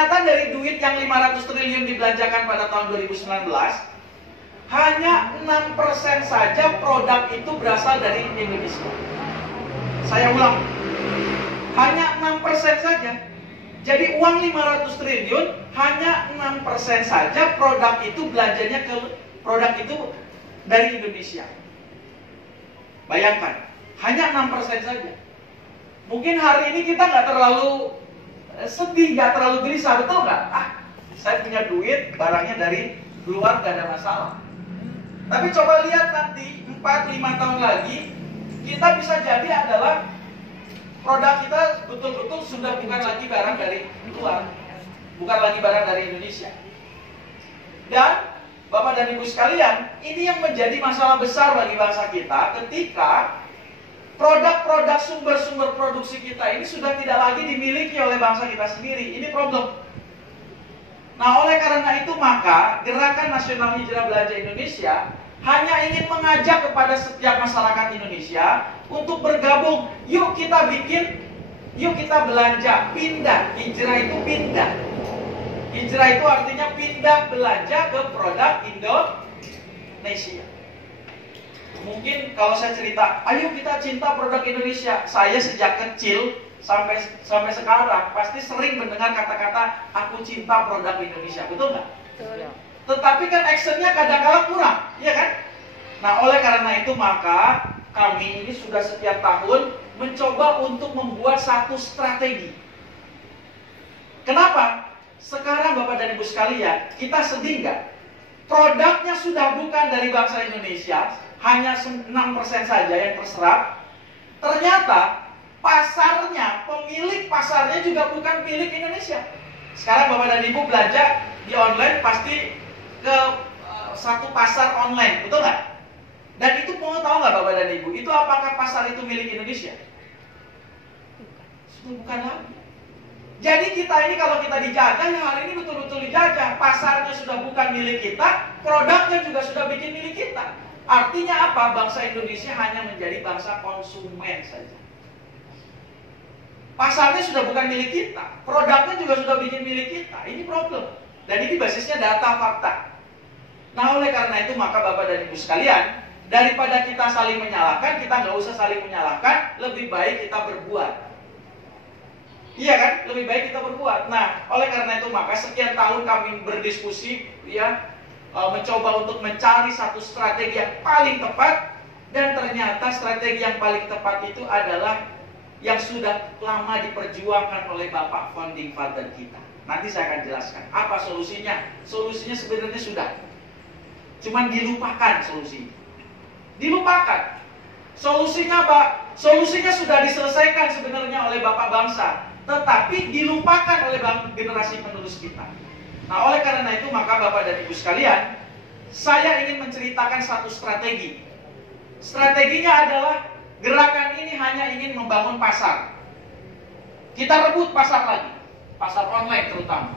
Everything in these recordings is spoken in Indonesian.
Ternyata dari duit yang 500 triliun dibelanjakan pada tahun 2019, hanya 6% saja produk itu berasal dari Indonesia. Saya ulang, hanya 6% saja. Jadi uang 500 triliun, hanya 6% saja produk itu belanjanya ke produk itu dari Indonesia. Bayangkan, hanya 6% saja. Mungkin hari ini kita nggak terlalu sedih, nggak terlalu gelisah, betul nggak? Saya punya duit, barangnya dari luar, nggak ada masalah. Tapi coba lihat nanti 4-5 tahun lagi, kita bisa jadi adalah produk kita betul-betul sudah bukan lagi barang dari luar, bukan lagi barang dari Indonesia. Dan Bapak dan Ibu sekalian, ini yang menjadi masalah besar bagi bangsa kita ketika produk-produk sumber-sumber produksi kita ini sudah tidak lagi dimiliki oleh bangsa kita sendiri. Ini problem. Nah, oleh karena itu maka Gerakan Nasional Hijrah Belanja Indonesia hanya ingin mengajak kepada setiap masyarakat Indonesia untuk bergabung. Yuk kita bikin, yuk kita belanja, pindah. Hijrah itu pindah. Hijrah itu artinya pindah belanja ke produk Indonesia. Mungkin kalau saya cerita, ayo kita cinta produk Indonesia. Saya sejak kecil sampai sekarang pasti sering mendengar kata-kata aku cinta produk Indonesia, betul nggak? Betul. Tetapi kan actionnya kadang-kala kurang, ya kan? Nah, oleh karena itu maka kami ini sudah setiap tahun mencoba untuk membuat satu strategi. Kenapa? Sekarang Bapak dan Ibu sekalian, kita sedih nggak? Produknya sudah bukan dari bangsa Indonesia, hanya 6% saja yang terserap. Ternyata pasarnya, pemilik pasarnya juga bukan milik Indonesia. Sekarang Bapak dan Ibu belanja di online pasti ke satu pasar online, betul nggak? Dan itu mau tahu nggak Bapak dan Ibu, itu apakah pasar itu milik Indonesia? Sudah bukan lagi. Jadi kita ini kalau kita dijajah, ya hari ini betul-betul dijajah. Pasarnya sudah bukan milik kita, produknya juga sudah bikin milik kita. Artinya apa? Bangsa Indonesia hanya menjadi bangsa konsumen saja. Pasarnya sudah bukan milik kita, produknya juga sudah bikin milik kita. Ini problem. Dan ini basisnya data fakta. Nah, oleh karena itu maka Bapak dan Ibu sekalian, daripada kita saling menyalahkan, kita nggak usah saling menyalahkan, lebih baik kita berbuat. Iya kan? Lebih baik kita berbuat. Nah, oleh karena itu maka sekian tahun kami berdiskusi, ya, mencoba untuk mencari satu strategi yang paling tepat, dan ternyata strategi yang paling tepat itu adalah yang sudah lama diperjuangkan oleh Bapak Founding Father kita. Nanti saya akan jelaskan apa solusinya. Solusinya sebenarnya sudah, cuman dilupakan solusinya. Dilupakan. Solusinya Pak, solusinya sudah diselesaikan sebenarnya oleh Bapak bangsa, tetapi dilupakan oleh generasi penerus kita. Nah, oleh karena itu maka Bapak dan Ibu sekalian, saya ingin menceritakan satu strategi. Strateginya adalah gerakan ini hanya ingin membangun pasar. Kita rebut pasar lagi, pasar online terutama.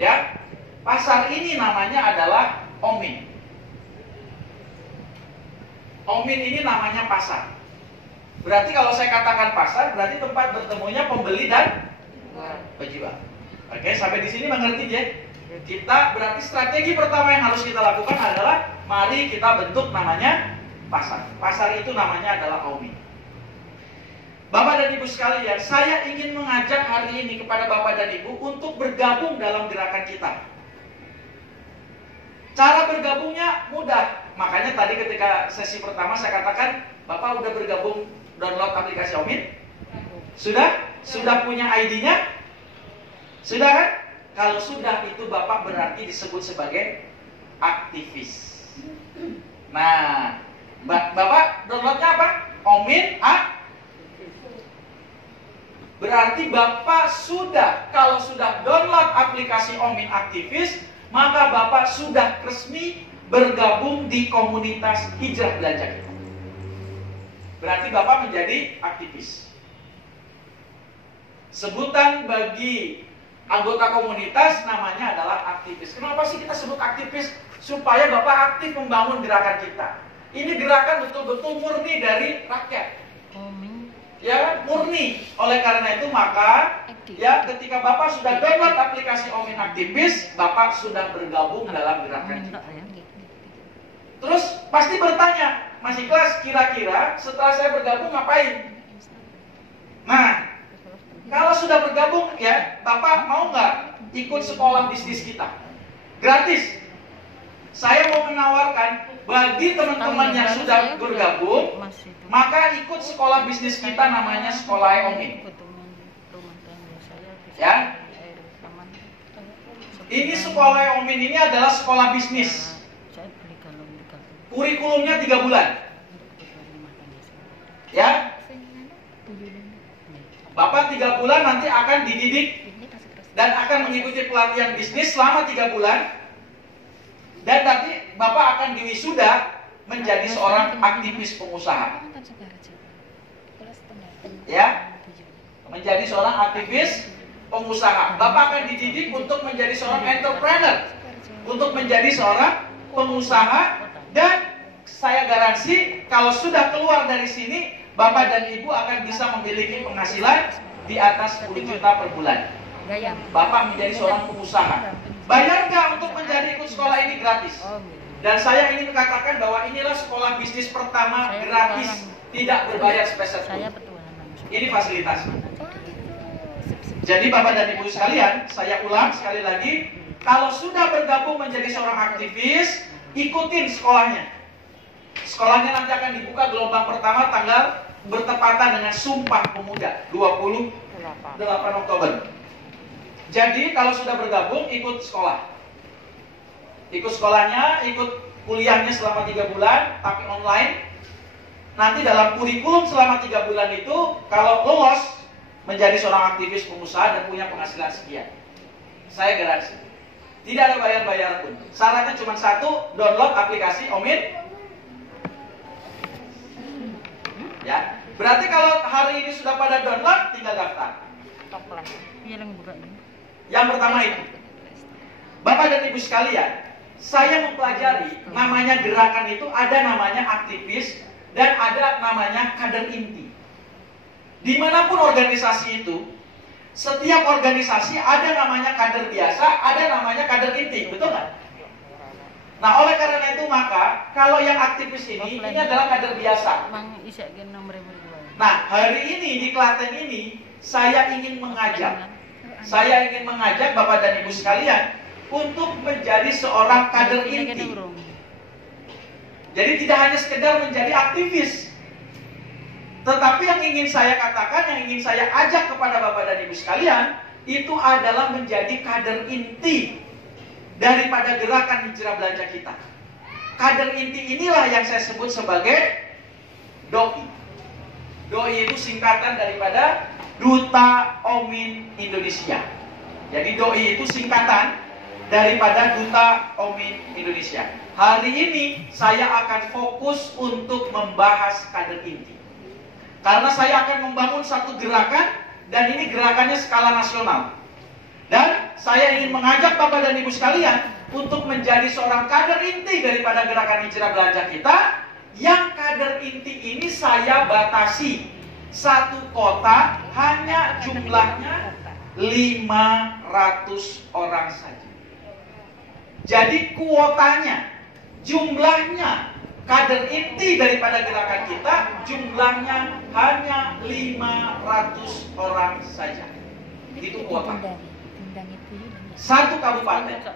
Ya, pasar ini namanya adalah Omin. Omin ini namanya pasar. Berarti kalau saya katakan pasar, berarti tempat bertemunya pembeli dan penjual. Oke, sampai di sini mengerti ya? Kita berarti strategi pertama yang harus kita lakukan adalah mari kita bentuk namanya pasar. Pasar itu namanya adalah Omin. Bapak dan Ibu sekalian, saya ingin mengajak hari ini kepada Bapak dan Ibu untuk bergabung dalam gerakan kita. Cara bergabungnya mudah. Makanya tadi ketika sesi pertama saya katakan, Bapak udah bergabung download aplikasi Omin? Sudah? Sudah punya ID-nya? Sudah kan? Kalau sudah, itu Bapak berarti disebut sebagai aktivis. Nah, Bapak downloadnya apa? Omin berarti Bapak sudah, kalau sudah download aplikasi Omin aktivis, maka Bapak sudah resmi bergabung di komunitas hijrah belanja kita. Berarti Bapak menjadi aktivis. Sebutan bagi anggota komunitas namanya adalah aktivis. Kenapa sih kita sebut aktivis? Supaya Bapak aktif membangun gerakan kita. Ini gerakan betul-betul murni dari rakyat. Ya, murni. Oleh karena itu maka ya ketika Bapak sudah download aplikasi Omin Aktivis, Bapak sudah bergabung dalam gerakan kita. Terus pasti bertanya, Mas Ikhlas, kira-kira setelah saya bergabung ngapain? Nah, kalau sudah bergabung ya, Bapak mau nggak ikut sekolah bisnis kita? Gratis. Saya mau menawarkan bagi teman-teman yang sudah bergabung, maka ikut sekolah bisnis kita namanya Sekolah Omin. Ya. Ini Sekolah Omin ini adalah sekolah bisnis. Kurikulumnya 3 bulan. Ya. Bapak 3 bulan nanti akan dididik dan akan mengikuti pelatihan bisnis selama 3 bulan. Dan nanti Bapak akan diwisuda menjadi seorang aktivis pengusaha. Ya, menjadi seorang aktivis pengusaha. Bapak akan dididik untuk menjadi seorang entrepreneur, untuk menjadi seorang pengusaha. Dan saya garansi kalau sudah keluar dari sini, Bapak dan Ibu akan bisa memiliki penghasilan di atas 10 juta per bulan. Bapak menjadi seorang pengusaha. Bayar nggak untuk menjadi ikut sekolah ini gratis? Dan saya ingin mengatakan bahwa inilah sekolah bisnis pertama gratis, tidak berbayar sepeser pun. Ini fasilitas. Jadi Bapak dan Ibu sekalian, saya ulang sekali lagi, kalau sudah bergabung menjadi seorang aktivis, ikutin sekolahnya. Sekolahnya nanti akan dibuka gelombang pertama tanggal bertepatan dengan Sumpah Pemuda 28 Oktober. Jadi kalau sudah bergabung, ikut sekolah. Ikut sekolahnya, ikut kuliahnya selama 3 bulan, tapi online. Nanti dalam kurikulum selama 3 bulan itu, kalau lolos menjadi seorang aktivis pengusaha dan punya penghasilan sekian. Saya garansi. Tidak ada bayar-bayar pun. Syaratnya cuma satu, download aplikasi Omin. Ya, berarti kalau hari ini sudah pada download, tinggal daftar. Yang pertama itu, Bapak dan Ibu sekalian, saya mempelajari namanya gerakan itu ada namanya aktivis dan ada namanya kader inti. Dimanapun organisasi itu, setiap organisasi ada namanya kader biasa, ada namanya kader inti, betul nggak? Nah, oleh karena itu maka kalau yang aktivis ini adalah kader biasa. Nah, hari ini di Klaten ini saya ingin mengajak Bapak dan Ibu sekalian untuk menjadi seorang kader inti. Jadi tidak hanya sekedar menjadi aktivis, tetapi yang ingin saya katakan, yang ingin saya ajak kepada Bapak dan Ibu sekalian, itu adalah menjadi kader inti daripada gerakan hijrah belanja kita. Kader inti inilah yang saya sebut sebagai DOI. DOI itu singkatan daripada Duta Omin Indonesia. Jadi DOI itu singkatan daripada Duta Omin Indonesia. Hari ini saya akan fokus untuk membahas kader inti. Karena saya akan membangun satu gerakan, dan ini gerakannya skala nasional. Dan saya ingin mengajak Bapak dan Ibu sekalian untuk menjadi seorang kader inti daripada gerakan hijrah belanja kita. Yang kader inti ini saya batasi satu kota hanya jumlahnya 500 orang saja. Jadi kuotanya, jumlahnya kader inti daripada gerakan kita jumlahnya hanya 500 orang saja. Itu kuota. Satu kabupaten.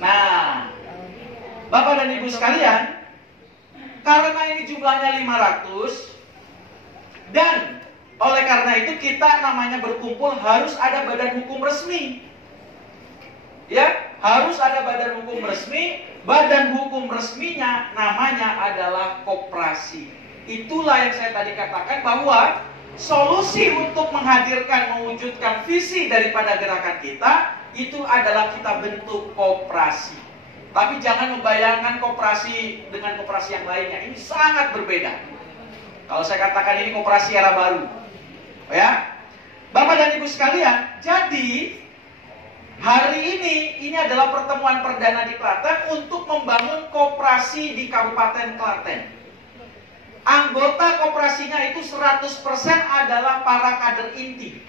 Nah, Bapak dan Ibu sekalian, karena ini jumlahnya 500, dan oleh karena itu kita namanya berkumpul harus ada badan hukum resmi. Ya, harus ada badan hukum resmi. Badan hukum resminya namanya adalah koperasi. Itulah yang saya tadi katakan bahwa solusi untuk menghadirkan, mewujudkan visi daripada gerakan kita itu adalah kita bentuk koperasi. Tapi jangan membayangkan koperasi dengan koperasi yang lainnya. Ini sangat berbeda. Kalau saya katakan ini koperasi era baru, ya, Bapak dan Ibu sekalian, jadi hari ini adalah pertemuan perdana di Klaten untuk membangun koperasi di Kabupaten Klaten. Anggota koperasinya itu 100% adalah para kader inti.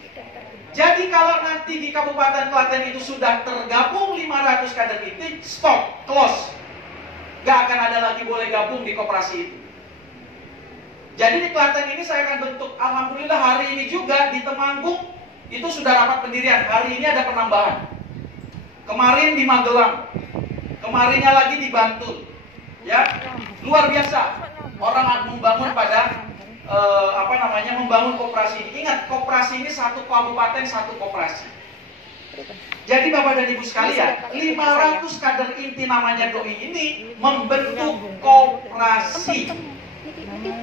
Jadi kalau nanti di Kabupaten Klaten itu sudah tergabung 500 kader inti, stop, close. Gak akan ada lagi boleh gabung di koperasi itu. Jadi di Klaten ini saya akan bentuk, alhamdulillah hari ini juga di Temanggung itu sudah rapat pendirian. Hari ini ada penambahan. Kemarin di Magelang, kemarinnya lagi di Bantul. Ya, luar biasa. Orang membangun pada membangun koperasi ini. Ingat, koperasi ini satu kabupaten, satu koperasi. Jadi Bapak dan Ibu sekalian, 500 kader inti namanya doi ini membentuk koperasi.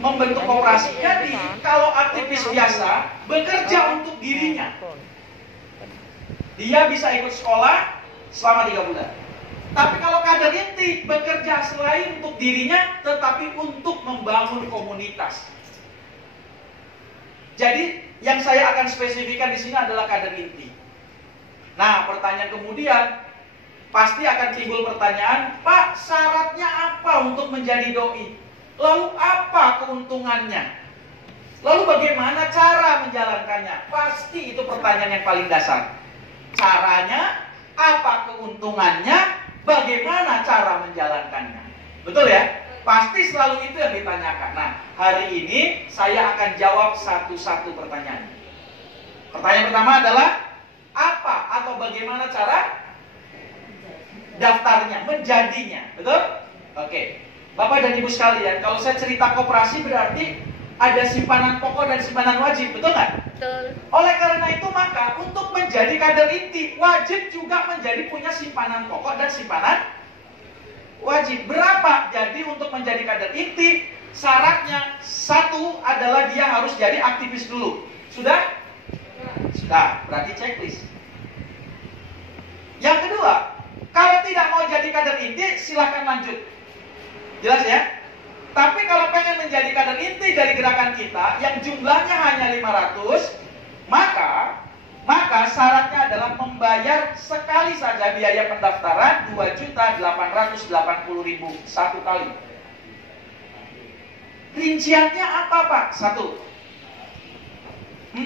Membentuk koperasi. Jadi kalau aktivis biasa bekerja untuk dirinya, dia bisa ikut sekolah selama 3 bulan. Tapi kalau kader inti bekerja selain untuk dirinya, tetapi untuk membangun komunitas. Jadi yang saya akan spesifikkan di sini adalah kader inti. Nah, pertanyaan kemudian pasti akan timbul pertanyaan, Pak, syaratnya apa untuk menjadi doi? Lalu apa keuntungannya? Lalu bagaimana cara menjalankannya? Pasti itu pertanyaan yang paling dasar. Caranya, apa keuntungannya? Bagaimana cara menjalankannya? Betul ya? Pasti selalu itu yang ditanyakan. Nah, hari ini saya akan jawab satu-satu pertanyaan. Pertanyaan pertama adalah apa atau bagaimana cara daftarnya, menjadinya. Betul? Oke. Bapak dan Ibu sekalian, kalau saya cerita koperasi berarti ada simpanan pokok dan simpanan wajib, betul nggak? Betul. Oleh karena itu maka untuk menjadi kader inti wajib juga menjadi punya simpanan pokok dan simpanan wajib. Berapa? Jadi untuk menjadi kader inti syaratnya satu adalah dia harus jadi aktivis dulu. Sudah? Sudah. Berarti checklist. Yang kedua, kalau tidak mau jadi kader inti silahkan lanjut. Jelas ya? Tapi kalau pengen menjadi kader inti dari gerakan kita yang jumlahnya hanya 500, maka syaratnya adalah membayar sekali saja biaya pendaftaran 2.880.000 satu kali. Rinciannya apa, Pak? 1. 400.000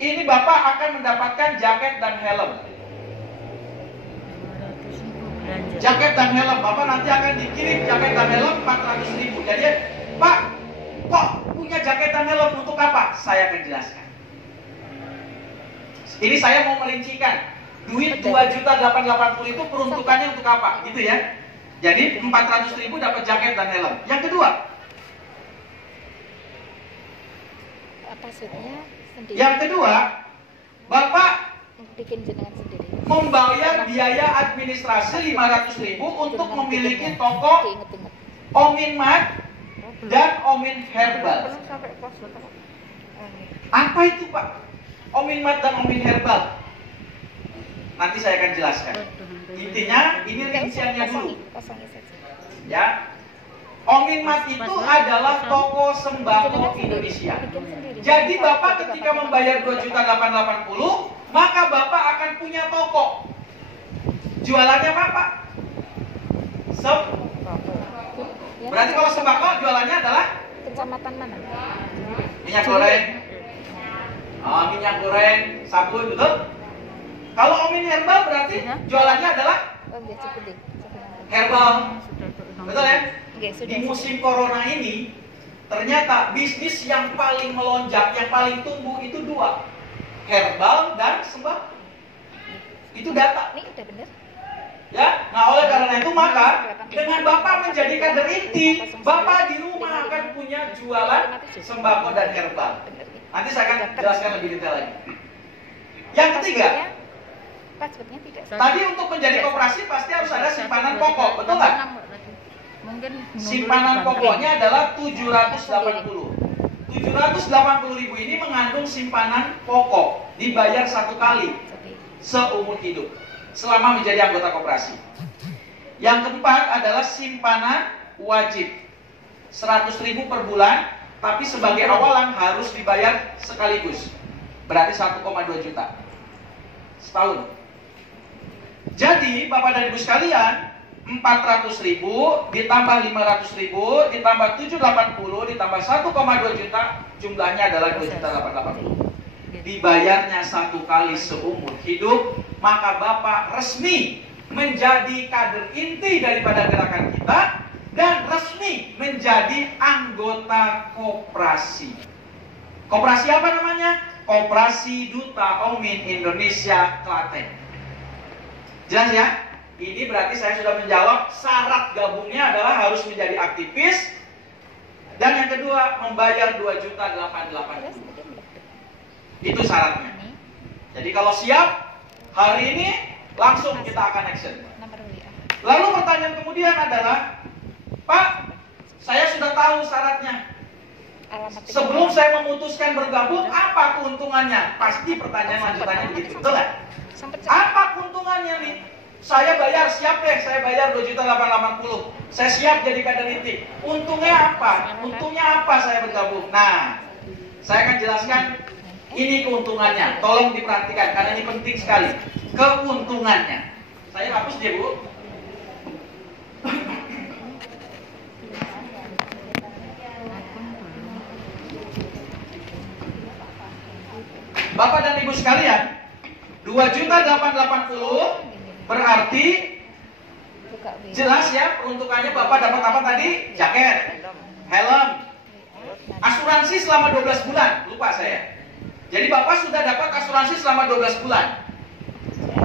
ini Bapak akan mendapatkan jaket dan helm. Jaket dan helm, Bapak nanti akan dikirim jaket dan helm 400.000. Jadi, Pak, kok punya jaket dan helm untuk apa? Saya akan jelaskan. Ini saya mau merincikan. Duit 2.880.000 itu peruntukannya untuk apa? Gitu ya. Jadi 400.000 dapat jaket dan helm. Yang kedua, passwordnya sendiri. Yang kedua, Bapak bikin jenengan sendiri. Membayar biaya administrasi 500.000 untuk memiliki toko Diinget-inget. Omin Mat dan Omin Herbal. Apa itu, Pak? Omin Mat dan Omin Herbal. Nanti saya akan jelaskan. Intinya ini rinciannya dulu. Ya. Omin Mat itu adalah toko sembako Indonesia. Jadi Bapak ketika membayar 2.880.000, maka Bapak akan punya toko. Jualannya apa, Pak? Berarti kalau sembako jualannya adalah kecamatan mana? minyak goreng. Minyak goreng, sabun, betul? Kalau Omin Herbal berarti jualannya adalah herbal. Betul ya? Di musim corona ini ternyata bisnis yang paling melonjak, yang paling tumbuh itu 2. Herbal dan sembako. Itu data. Ini udah bener. Ya, nah oleh karena itu maka dengan Bapak menjadi kader inti, Bapak di rumah akan punya jualan sembako dan herbal. Nanti saya akan jelaskan lebih detail lagi. Yang ketiga, tadi untuk menjadi koperasi pasti harus ada simpanan pokok, betul nggak? Simpanan pokoknya adalah 780. 780.000 ini mengandung simpanan pokok, dibayar 1 kali seumur hidup selama menjadi anggota koperasi. Yang keempat adalah simpanan wajib 100.000 per bulan, tapi sebagai awalan harus dibayar sekaligus, berarti 1,2 juta setahun. Jadi Bapak dan Ibu sekalian, 400.000 ditambah 500.000 ditambah 780 ditambah 1,2 juta, jumlahnya adalah 2.880.000. Dibayarnya satu kali seumur hidup, maka Bapak resmi menjadi kader inti daripada gerakan kita dan resmi menjadi anggota koperasi. Koperasi apa namanya? Koperasi Duta Omin Indonesia Klaten. Jelas ya? Ini berarti saya sudah menjawab syarat gabungnya adalah harus menjadi aktivis, dan yang kedua membayar 2.880.000. Itu syaratnya. Jadi kalau siap hari ini langsung kita akan action. Lalu pertanyaan kemudian adalah, Pak, saya sudah tahu syaratnya. Sebelum saya memutuskan bergabung, apa keuntungannya? Pasti pertanyaan lanjutannya begitu, betul nggak? Apa keuntungannya nih? Saya bayar, siap deh, saya bayar 2.880.000. Saya siap jadi kader inti. Untungnya apa? Untungnya apa saya bergabung? Nah, saya akan jelaskan ini keuntungannya. Tolong diperhatikan karena ini penting sekali. Keuntungannya. Saya hapus dia, Bu. Bapak dan Ibu sekalian, 2.880.000 berarti jelas ya peruntukannya. Bapak dapat apa tadi? Jaket, helm, asuransi selama 12 bulan. Lupa saya. Jadi Bapak sudah dapat asuransi selama 12 bulan.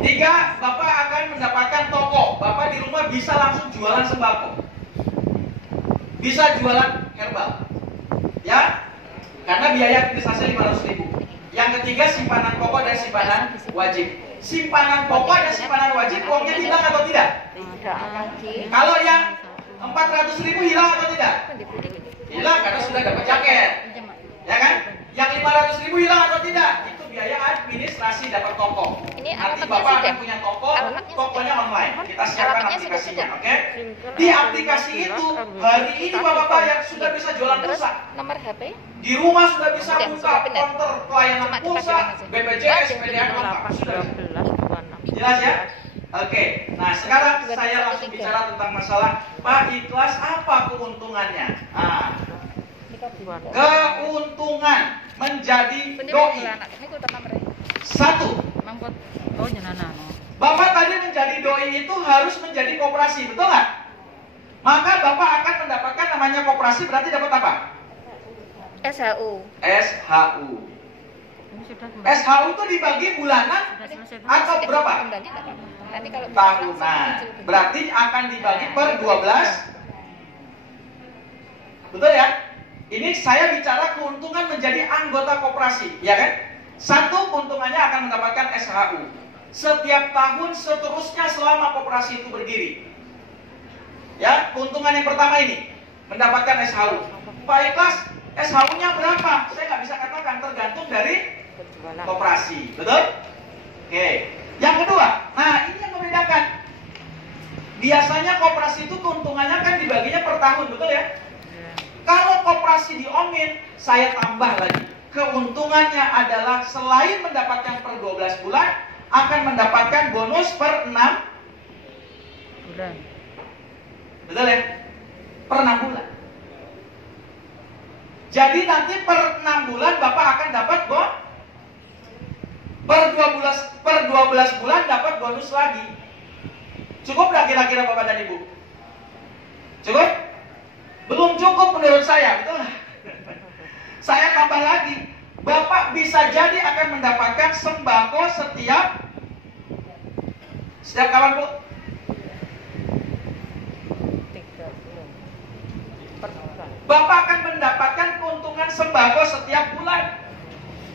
3, Bapak akan mendapatkan toko. Bapak di rumah bisa langsung jualan sembako, bisa jualan herbal, ya, karena biaya administrasi 500.000. Yang ketiga, simpanan pokok dan simpanan wajib. Simpanan pokok dan simpanan wajib, uangnya hilang atau tidak? Kalau yang 400.000 hilang atau tidak? Hilang karena sudah dapat jaket, ya kan? Yang 500.000 hilang atau tidak? Itu biaya administrasi dapat toko. Nanti Bapak akan punya toko, tokonya online. Kita siapkan aplikasinya, oke? Di aplikasi itu hari ini Bapak bayar sudah bisa jualan pulsa. Nomor HP? Di rumah sudah bisa buka counter pelayanan pulsa, BPJS, PDA lengkap. Sudah. Jelas ya? Oke. Nah, sekarang saya langsung bicara tentang masalah Pak Ikhlas, apa keuntungannya? Nah, keuntungan menjadi doi. 1. Bapak tadi menjadi doi itu harus menjadi koperasi, betul nggak? Maka Bapak akan mendapatkan namanya koperasi, berarti dapat apa? SHU. SHU itu dibagi bulanan atau berapa? Tahunan. Berarti akan dibagi per 12. Betul ya? Ini saya bicara keuntungan menjadi anggota koperasi, ya kan? 1, keuntungannya akan mendapatkan SHU. Setiap tahun seterusnya selama koperasi itu berdiri. Ya, keuntungan yang pertama ini mendapatkan SHU. Pak Ikhlas, SHU-nya berapa? Saya nggak bisa katakan, tergantung dari koperasi, betul? Oke. Yang kedua, nah ini yang membedakan. Biasanya koperasi itu keuntungannya kan dibaginya per tahun, betul ya? Kalau koperasi di Omin, saya tambah lagi. Keuntungannya adalah selain mendapatkan per 12 bulan, akan mendapatkan bonus per 6 bulan. Betul ya? Per 6 bulan. Jadi nanti per 6 bulan Bapak akan dapat per 12 bulan dapat bonus lagi. Cukup nggak kira-kira Bapak dan Ibu? Cukup? Belum cukup menurut saya, betul nggak? Saya tambah lagi. Bapak bisa jadi akan mendapatkan sembako setiap kapan, Bu? Bapak akan mendapatkan keuntungan sembako setiap bulan.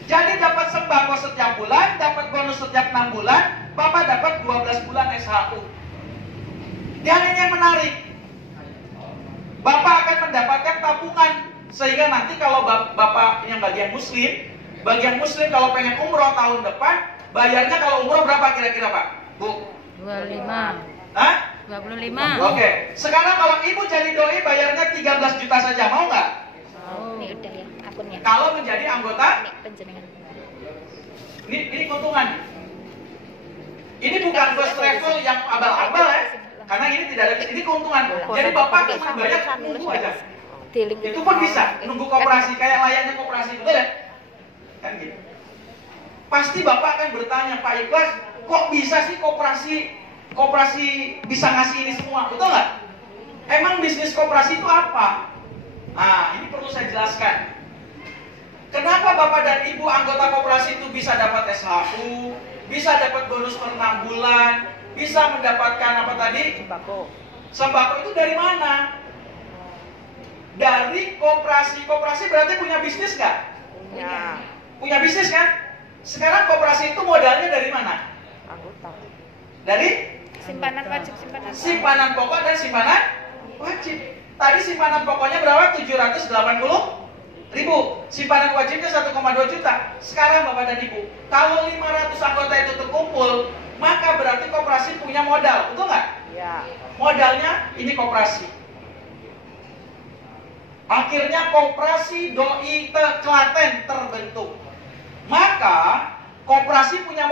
Jadi dapat sembako setiap bulan, dapat bonus setiap 6 bulan, Bapak dapat 12 bulan SHU. Dan ini yang menarik. Bapak akan mendapatkan tabungan, sehingga nanti kalau Bapak yang bagian muslim kalau pengen umroh tahun depan, bayarnya kalau umroh berapa kira-kira Pak? Bu? 25. Hah? 25. Oke. Sekarang kalau Ibu jadi doi bayarnya 13 juta saja, mau nggak? Ini udah ya akunnya. Kalau menjadi anggota? Ini penjenengan. Ini keuntungan. Ini bukan first travel yang abal-abal ya. Karena ini tidak ada, ini keuntungan. Jadi bapak cuma banyak nunggu aja. Itu pun bisa nunggu koperasi kayak layaknya koperasi, betul ya? Kan gitu. Pasti bapak akan bertanya, Pak Ikhlas, kok bisa sih koperasi bisa ngasih ini semua, betul nggak? Emang bisnis koperasi itu apa? Nah, ini perlu saya jelaskan. Kenapa bapak dan ibu anggota koperasi itu bisa dapat SHU, bisa dapat bonus per 6 bulan, bisa mendapatkan apa tadi? Sembako. Sembako itu dari mana? Dari koperasi. Koperasi berarti punya bisnis nggak? Punya. Punya bisnis kan? Sekarang koperasi itu modalnya dari mana? Anggota. Dari Simpanan wajib, simpanan pokok dan simpanan wajib. Tadi simpanan pokoknya berapa? 780.000. Simpanan wajibnya 1,2 juta. Sekarang Bapak dan Ibu, kalau 500 anggota itu terkumpul, maka berarti koperasi punya modal, betul nggak? Iya. Modalnya ini koperasi. Akhirnya koperasi doi Klaten terbentuk. Maka koperasi punya